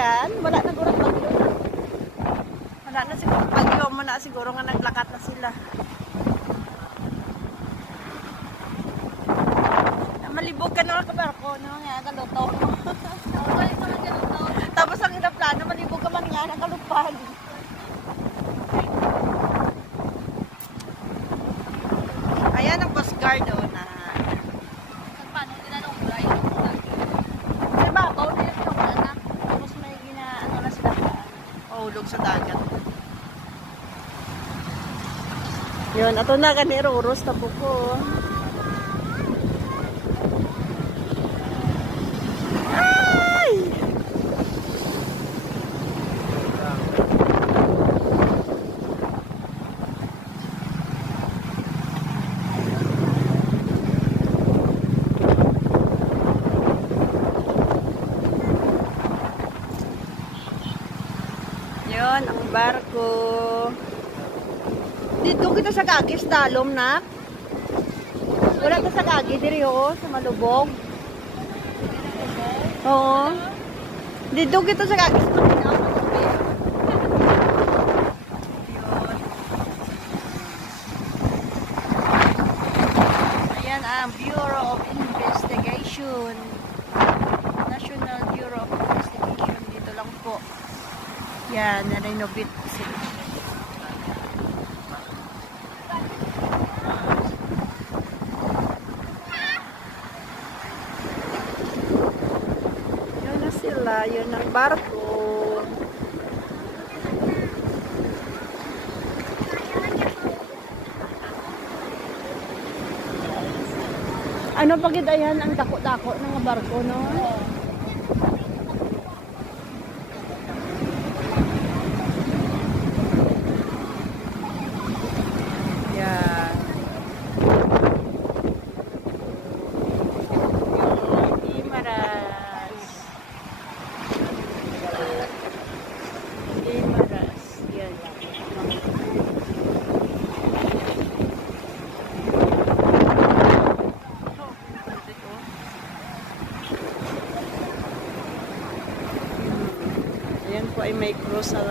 Ayan, wala na siguro bagyo. Wala na siguro bagyo mo na siguro nga naglakat na sila. Malibog ka na ka barko, no? Nga, kaluto. Tapos ang inaplano, malibog ka man nga, nakalupad. Ayan ang Coast Guard, oh, na. Paano tinanong dry? Sa babaw, nila pinakula na. Tapos may ano na sila. Hulog sa dagat. Yun, ato na kaniro, uros na buko. Ay! Yun, ang barko. Dito kita sa Kagis, dalom na. Wala ka sa Kagi, diri ho, sa Malubog. Oo. Dito kita sa Kagis, Malinaw. Ayan ang Bureau of Investigation. National Bureau of Investigation. Dito lang po. Yan, na-renovate sila. Yun na sila, yun ang barko. Ano pagid ayan ang dako-dako ng barko, no? Ayan po ay may cross sa